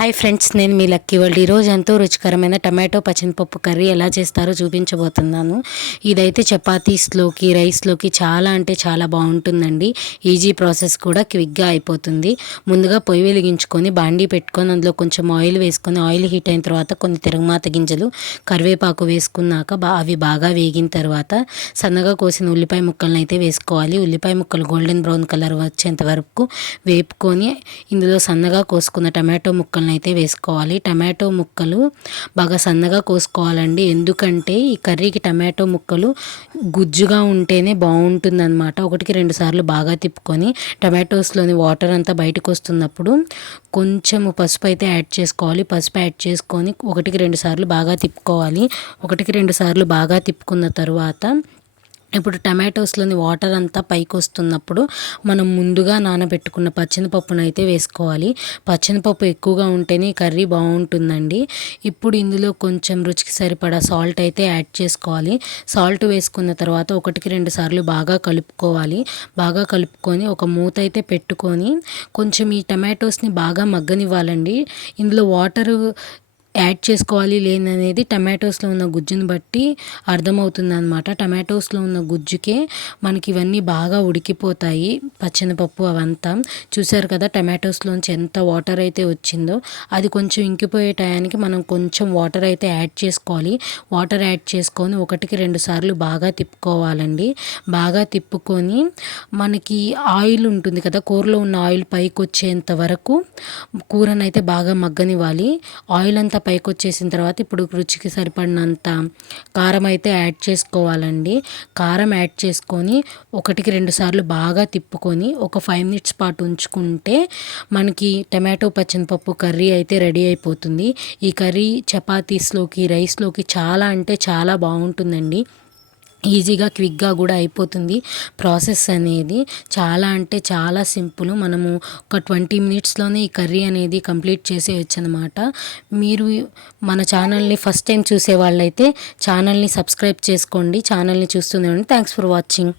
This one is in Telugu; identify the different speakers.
Speaker 1: హాయ్ ఫ్రెండ్స్ నేను మీ లక్కీ వాళ్ళు ఈరోజు ఎంతో రుచికరమైన టమాటో పచ్చనిపప్పు కర్రీ ఎలా చేస్తారో చూపించబోతున్నాను. ఇదైతే చపాతీస్లోకి రైస్లోకి చాలా అంటే చాలా బాగుంటుందండి. ఈజీ ప్రాసెస్ కూడా క్విక్గా అయిపోతుంది. ముందుగా పొయ్యి వెలిగించుకొని బాండీ పెట్టుకొని అందులో కొంచెం ఆయిల్ వేసుకొని ఆయిల్ హీట్ అయిన తర్వాత కొన్ని తిరగమాత గింజలు కరివేపాకు వేసుకున్నాక అవి బాగా వేగిన తర్వాత సన్నగా కోసిన ఉల్లిపాయ ముక్కలను అయితే వేసుకోవాలి. ఉల్లిపాయ ముక్కలు గోల్డెన్ బ్రౌన్ కలర్ వచ్చేంత వరకు వేపుకొని ఇందులో సన్నగా కోసుకున్న టమాటో ముక్కలు ముక్కలను అయితే వేసుకోవాలి. టమాటో ముక్కలు బాగా సన్నగా కోసుకోవాలండి. ఎందుకంటే ఈ కర్రీకి టమాటో ముక్కలు గుజ్జుగా ఉంటేనే బాగుంటుందన్నమాట. ఒకటికి రెండు సార్లు బాగా తిప్పుకొని టమాటోస్లోని వాటర్ అంతా బయటకు వస్తున్నప్పుడు కొంచెం పసుపు అయితే యాడ్ చేసుకోవాలి. పసుపు యాడ్ చేసుకొని ఒకటికి రెండు సార్లు బాగా తిప్పుకోవాలి. ఒకటికి రెండు సార్లు బాగా తిప్పుకున్న తర్వాత ఇప్పుడు టమాటోస్లోని వాటర్ అంతా పైకి వస్తున్నప్పుడు మనం ముందుగా నానబెట్టుకున్న పచ్చనిపప్పును అయితే వేసుకోవాలి. పచ్చనిపప్పు ఎక్కువగా ఉంటేనే కర్రీ బాగుంటుందండి. ఇప్పుడు ఇందులో కొంచెం రుచికి సరిపడా సాల్ట్ అయితే యాడ్ చేసుకోవాలి. సాల్ట్ వేసుకున్న తర్వాత ఒకటికి రెండు సార్లు బాగా కలుపుకోవాలి. బాగా కలుపుకొని ఒక మూత అయితే పెట్టుకొని కొంచెం ఈ టమాటోస్ని బాగా మగ్గనివ్వాలండి. ఇందులో వాటరు యాడ్ చేసుకోవాలి లేదనేది టమాటోస్లో ఉన్న గుజ్జుని బట్టి అర్థమవుతుంది అనమాట టమాటోస్లో ఉన్న గుజ్జుకే మనకి ఇవన్నీ బాగా ఉడికిపోతాయి. పచ్చనిపప్పు అవంతా. చూసారు కదా టమాటోస్లోంచి ఎంత వాటర్ అయితే వచ్చిందో. అది కొంచెం ఇంకిపోయే టయానికి మనం కొంచెం వాటర్ అయితే యాడ్ చేసుకోవాలి. వాటర్ యాడ్ చేసుకొని ఒకటికి రెండు సార్లు బాగా తిప్పుకోవాలండి. బాగా తిప్పుకొని మనకి ఆయిల్ ఉంటుంది కదా కూరలో ఉన్న ఆయిల్ పైకి వచ్చేంత వరకు కూరనైతే బాగా మగ్గనివ్వాలి. ఆయిల్ అంతా పైకి వచ్చేసిన తర్వాత ఇప్పుడు రుచికి సరిపడినంత కారం అయితే యాడ్ చేసుకోవాలండి. కారం యాడ్ చేసుకొని ఒకటికి రెండు సార్లు బాగా తిప్పుకొని ఒక ఫైవ్ మినిట్స్ పాటు ఉంచుకుంటే మనకి టమాటో పచ్చనిపప్పు కర్రీ అయితే రెడీ అయిపోతుంది. ఈ కర్రీ చపాతీస్లోకి రైస్లోకి చాలా అంటే చాలా బాగుంటుందండి. ఈజీగా క్విక్గా కూడా అయిపోతుంది ప్రాసెస్ అనేది. చాలా అంటే చాలా సింపుల్. మనము ఒక ట్వంటీ మినిట్స్లోనే ఈ కర్రీ అనేది కంప్లీట్ చేసేయచ్చు అనమాట మీరు మన ఛానల్ని ఫస్ట్ టైం చూసే వాళ్ళైతే ఛానల్ని సబ్స్క్రైబ్ చేసుకోండి. ఛానల్ని చూస్తుందండి థ్యాంక్స్ ఫర్ వాచింగ్.